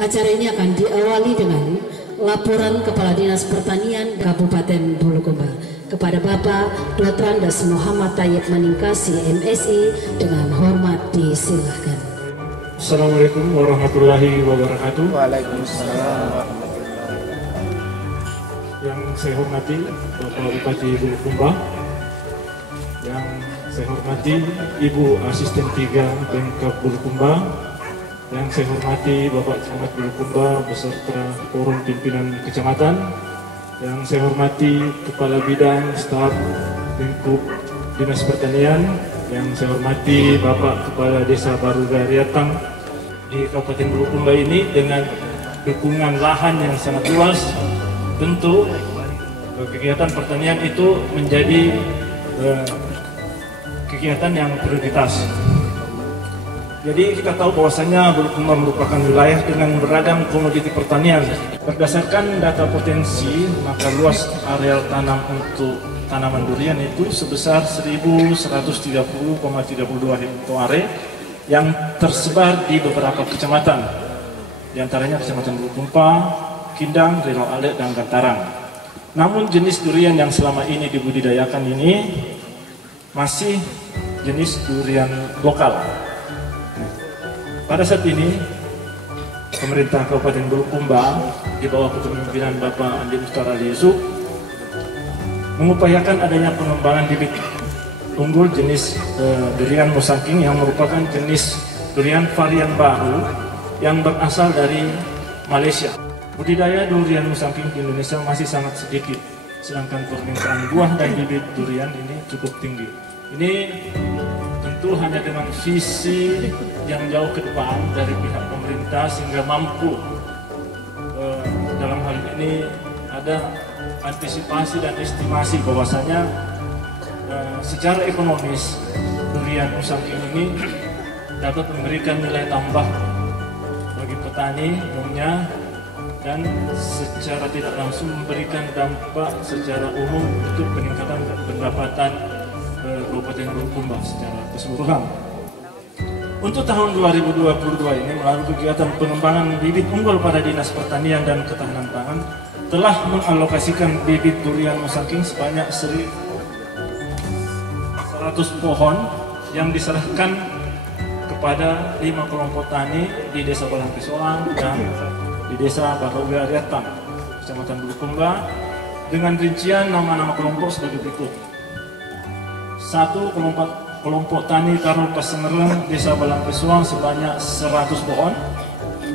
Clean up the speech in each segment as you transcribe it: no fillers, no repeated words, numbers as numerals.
Acara ini akan diawali dengan laporan Kepala Dinas Pertanian Kabupaten Bulukumba kepada Bapak Dr. Andes Muhammad Tayyib Maningkasi MSI dengan hormat disilahkan. Assalamualaikum warahmatullahi wabarakatuh. Waalaikumsalam. Yang saya hormati Bapak Bupati Bulukumba, yang saya hormati Ibu Asisten 3 Pemkab Bulukumba, yang saya hormati Bapak Camat Bulukumba beserta forum pimpinan kecamatan, yang saya hormati Kepala Bidang Staf Lingkup Dinas Pertanian, yang saya hormati Bapak Kepala Desa Baru Gariatang di Kabupaten Bulukumba ini dengan dukungan lahan yang sangat luas. Tentu kegiatan pertanian itu menjadi kegiatan yang prioritas. Jadi kita tahu bahwasanya Bulukumba merupakan wilayah dengan beragam komoditi pertanian. Berdasarkan data potensi, maka luas areal tanam untuk tanaman durian itu sebesar 1.130,32 hektare yang tersebar di beberapa kecamatan, di antaranya Kecamatan Bulukumba, Kindang, Rino Ale, dan Gantarang. Namun jenis durian yang selama ini dibudidayakan ini masih jenis durian lokal. Pada saat ini, pemerintah Kabupaten Bulukumba di bawah kepemimpinan Bapak Andi Mustar Ali Yusuf mengupayakan adanya pengembangan bibit unggul jenis durian Musangking yang merupakan jenis durian varian baru yang berasal dari Malaysia. Budidaya durian Musangking di Indonesia masih sangat sedikit, sedangkan permintaan buah dan bibit durian ini cukup tinggi. Ini tentu hanya dengan visi yang jauh ke depan dari pihak pemerintah sehingga mampu dalam hal ini ada antisipasi dan estimasi bahwasanya secara ekonomis durian Musangking ini dapat memberikan nilai tambah bagi petani umumnya dan secara tidak langsung memberikan dampak secara umum untuk peningkatan pendapatan Kabupaten Bulukumba secara keseluruhan. Untuk tahun 2022 ini melalui kegiatan pengembangan bibit unggul pada Dinas Pertanian dan Ketahanan Pangan telah mengalokasikan bibit durian Musangking sebanyak 100 pohon yang diserahkan kepada 5 kelompok tani di Desa Balangpisoang dan di Desa Baru Gariatang, Kecamatan Bulukumba, dengan rincian nama-nama kelompok sebagai berikut. 1. Kelompok Tani Karul Pasengereng Desa Balangpisoang sebanyak 100 pohon. 2.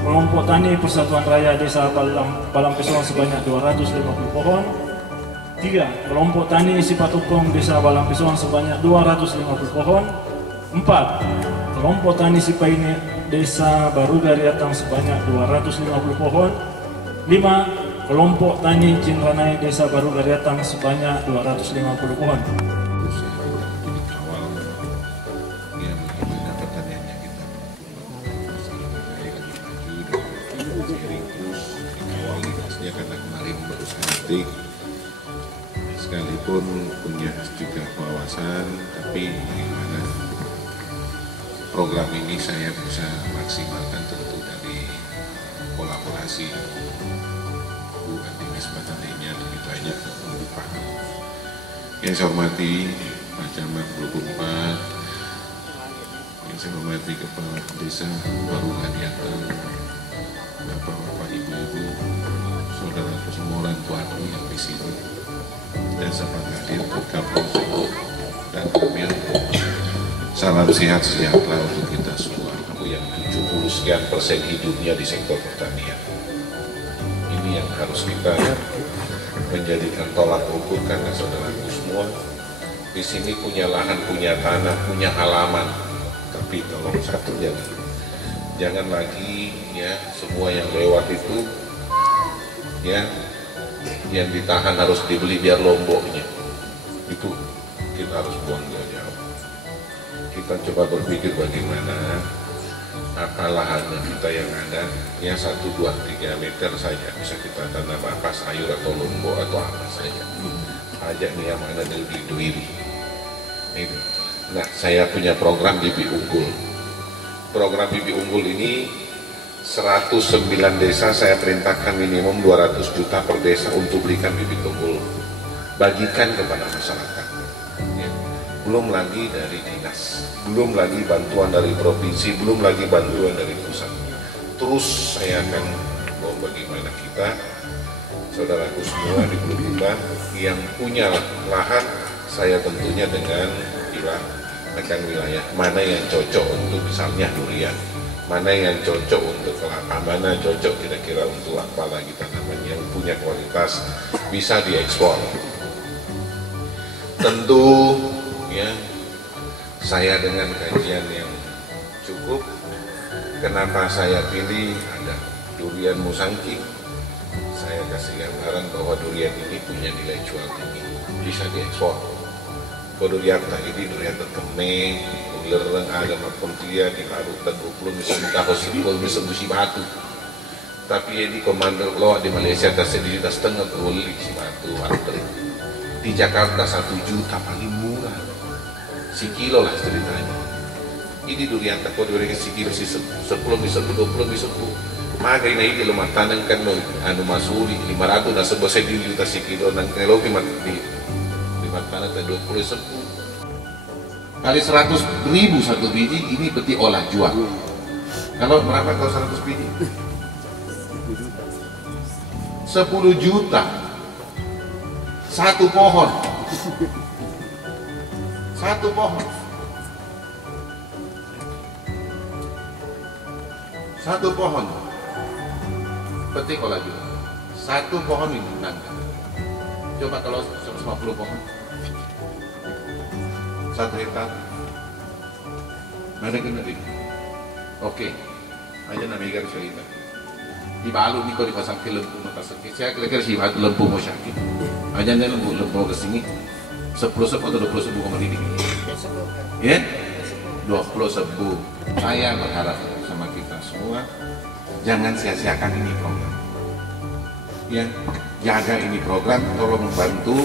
Kelompok Tani Persatuan Raya Desa Balangpisoang sebanyak 250 pohon. 3. Kelompok Tani Sipatukong Desa Balangpisoang sebanyak 250 pohon. 4. Kelompok Tani Sipaine Desa Baru Gariatang sebanyak 250 pohon. 5. Kelompok Tani Cinranai Desa Baru Gariatang sebanyak 250 pohon. Karena kemarin baru santai, sekalipun punya juga wawasan, tapi bagaimana program ini saya bisa maksimalkan tentu dari kolaborasi Bu Dinas Pertanian lebih banyak lebih paham. Yang saya hormati Pak Camat Bulukumba, yang saya hormati Kepala Desa Baru Gariatang, Bapak-bapak, ibu-ibu, saudara semua orang tuaku yang di sini, dan sahabat hadir Kapolsek dan Kamil. Salam sehat sejahtera untuk kita semua. Aku yang 70% hidupnya di sektor pertanian. Ini yang harus kita menjadikan tolak ukur, karena saudaraku semua di sini punya lahan, punya tanah, punya halaman. Tapi tolong satu jangan lagi ya semua yang lewat itu ya yang ditahan harus dibeli biar lomboknya, itu kita harus buang jauh-jauh. Kita coba berpikir bagaimana apa lahannya kita yang ada ya 1, 2, 3 meter saja bisa kita tanam apa, sayur atau lombok atau apa saja aja nih yang ada dari diri itu. Nah, saya punya program Bibi Unggul. Program Bibi Unggul ini 109 desa saya perintahkan minimum 200 juta per desa untuk belikan bibit unggul, bagikan kepada masyarakat ya. Belum lagi dari dinas, belum lagi bantuan dari provinsi, belum lagi bantuan dari pusat. Terus saya akan bagaimana kita, saudaraku semua di Bulukumba yang punya lahan, saya tentunya dengan akan wilayah mana yang cocok untuk misalnya durian, mana yang cocok untuk kelapa, mana cocok kira-kira untuk apa lagi tanaman yang punya kualitas bisa diekspor. Tentu ya, saya dengan kajian yang cukup, kenapa saya pilih ada durian Musangking, saya kasih gambaran bahwa durian ini punya nilai jual tinggi, bisa diekspor. Kalau durian ini durian terkemeng, ulereng ada maupun dia di Garut dan 20 misalnya kalau simpul misalnya si batu. Tapi ini komander lo di Malaysia tersendiri setengah beli si batu warteg. Di Jakarta 1 juta paling murah, si kilo lah ceritanya. Ini durian tak kau durian si kilo si 10 misalnya 20 misalnya. Maka ini kalau matanan kan lo anu masuri 500 dan sebuah sedih juta si kilo dan kalau di karena 20 sepu kali 100.000 satu biji, ini berarti olah jual. Kalau berapa kalau 100 biji? 10 juta satu pohon, satu pohon, satu pohon petik olah jual, satu pohon ini nangka. Coba kalau 150 pohon 1 hektar mana kena ini? Oke, aja namanya kan cerita di Balu nih kalau dipasang ke lembu mata sakit, saya kira-kira sih lembu mau sakit aja nih lembu ke sini 10 sebu atau 20 sebu kemana ini ya 20 sebu. Saya berharap sama kita semua jangan sia-siakan ini program ya, jaga ini program, tolong bantu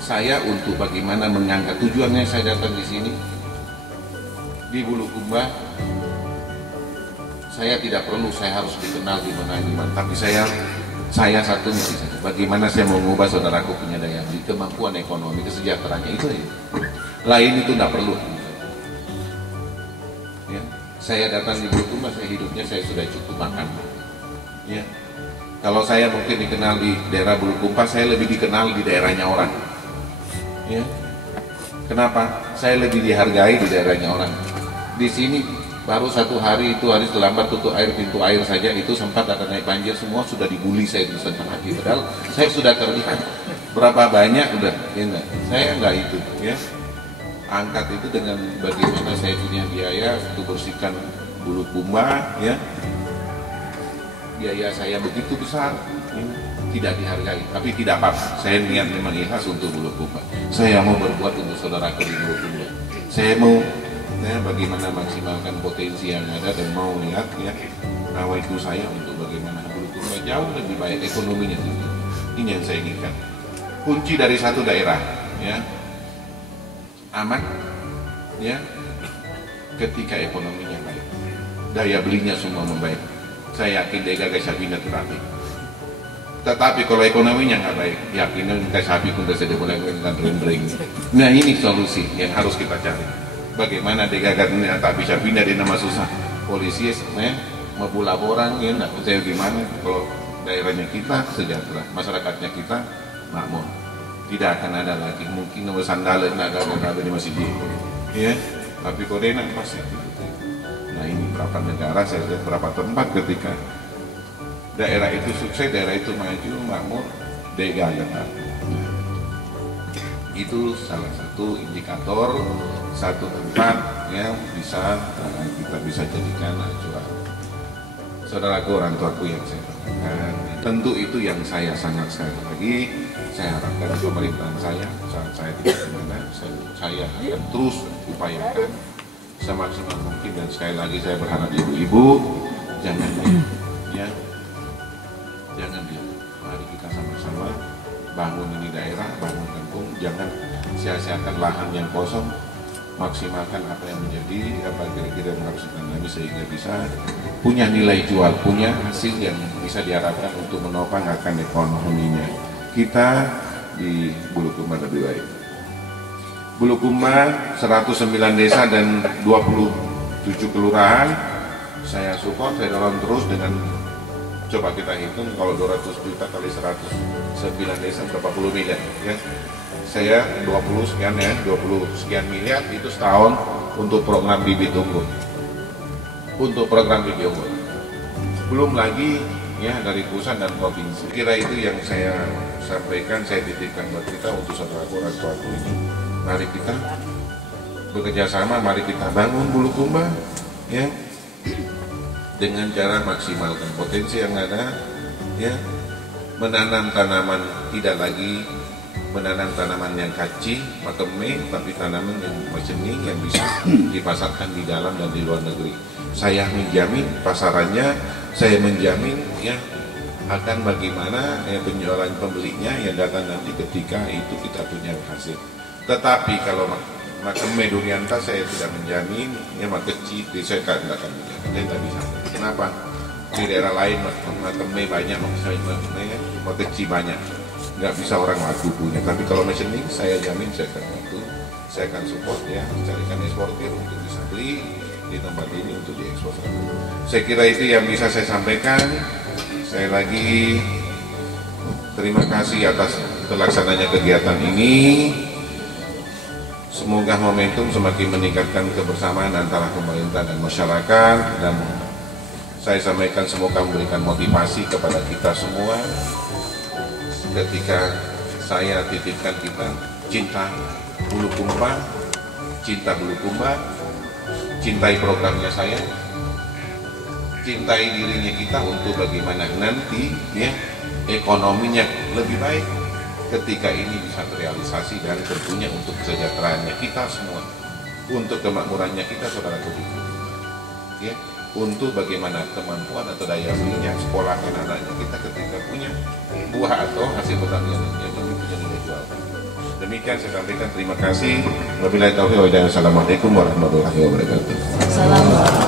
saya untuk bagaimana mengangkat. Tujuannya saya datang di sini di Bulukumba, saya tidak perlu saya harus dikenal di mana, tapi saya satu misi saja, bagaimana saya mau mengubah saudaraku punya daya beli, kemampuan ekonomi, kesejahteraannya itu ya. Lain itu tidak perlu ya. Saya datang di Bulukumba, saya hidupnya saya sudah cukup makan ya. Kalau saya mungkin dikenal di daerah Bulukumba, saya lebih dikenal di daerahnya orang ya. Kenapa? Saya lebih dihargai di daerahnya orang. Di sini baru 1 hari itu hari terlambat tutup air, pintu air saja itu sempat ada naik banjir, semua sudah dibully saya di Nusantara hati. Padahal saya sudah terlihat berapa banyak udah ya enggak. Saya enggak itu ya. Angkat itu dengan bagaimana saya punya biaya untuk bersihkan Bulukumba ya. Biaya saya begitu besar ya. Tidak dihargai, tapi tidak apa-apa. Saya niat memang ikhlas untuk Bulukumba. Saya mau berbuat untuk saudaraku di Bulukumba. Saya mau ya, bagaimana maksimalkan potensi yang ada dan mau lihat ya nawaitu saya untuk bagaimana Bulukumba jauh lebih baik ekonominya tinggi. Ini yang saya inginkan. Kunci dari satu daerah ya aman ya ketika ekonominya baik, daya belinya semua membaik. Saya yakin dia gagal Sabina terapi. Tetapi kalau ekonominya nggak baik, yakin kayak sapi pun bisa dimulai dengan rendering. Nah ini solusi yang harus kita cari. Bagaimana degagat ini tapi Sabina di nama susah. Polisi mau laporan ya nggak percaya gimana kalau daerahnya kita sejahtera, masyarakatnya kita makmur. Tidak akan ada lagi mungkin nomor sandal naga di masjid ya. Tapi kode enak pasti. Nah ini berapa negara saya lihat berapa tempat ketika daerah itu sukses, daerah itu maju, makmur, degagat. Itu salah satu indikator satu tempat yang bisa kita bisa jadikan acuan. Saudaraku, orang tuaku yang saya katakan, tentu itu yang saya sangat sekali lagi saya harapkan pemerintahan saya saat saya tidak dimana saya akan terus upayakan semaksimal mungkin. Dan sekali lagi saya berharap ibu-ibu jangan ya jangan diam, mari kita sama-sama bangun ini daerah, bangun kampung, jangan sia-siakan lahan yang kosong maksimalkan apa yang menjadi apa kira-kira yang harus ditanami sehingga bisa punya nilai jual, punya hasil yang bisa diharapkan untuk menopang akan ekonominya kita di Bulukumba lebih baik. Bulukumba 109 desa dan 27 kelurahan saya support, saya dorong terus dengan coba kita hitung kalau 200 juta kali 109 desa berapa puluh miliar ya. Saya 20 sekian ya, 20 sekian miliar itu setahun untuk program bibit unggul. Untuk program bibit unggul. Belum lagi ya dari pusat dan provinsi. Kira itu yang saya sampaikan, saya titipkan buat kita untuk saudara-saudara suatu ini. Mari kita bekerja sama, mari kita bangun Bulukumba ya dengan cara maksimalkan potensi yang ada ya, menanam tanaman tidak lagi menanam tanaman yang kaci, makeme, tapi tanaman yang benih yang bisa dipasarkan di dalam dan di luar negeri. Saya menjamin pasarannya, saya menjamin ya akan bagaimana ya, penjualan pembelinya yang datang nanti ketika itu kita punya hasil. Tetapi kalau makeme durianta saya tidak menjamin, ya makeci saya tidak akan menjamin, saya tidak bisa. Kenapa? Di daerah lain makeme banyak, makeci banyak. Nggak bisa orang laku punya, tapi kalau machining saya jamin saya akan bantu, saya akan support ya, carikan eksportir untuk bisa beli di tempat ini untuk diekspor. Saya kira itu yang bisa saya sampaikan. Saya lagi terima kasih atas terlaksananya kegiatan ini. Semoga momentum semakin meningkatkan kebersamaan antara pemerintah dan masyarakat, dan saya sampaikan semoga memberikan motivasi kepada kita semua. Ketika saya titipkan kita cinta Bulukumba, cinta Bulukumba, cintai programnya saya, cintai dirinya kita untuk bagaimana nanti ya ekonominya lebih baik ketika ini bisa terrealisasi dan tentunya untuk kesejahteraannya kita semua, untuk kemakmurannya kita saudara-saudara ya, untuk bagaimana kemampuan atau daya belinya sekolah anak-anaknya kita ketika punya buah atau hasil pertanian yang lebih punya nilai jual. Demikian saya sampaikan, terima kasih. Wabillahi taufiq wal hidayah. Assalamualaikum warahmatullahi wabarakatuh. Salam.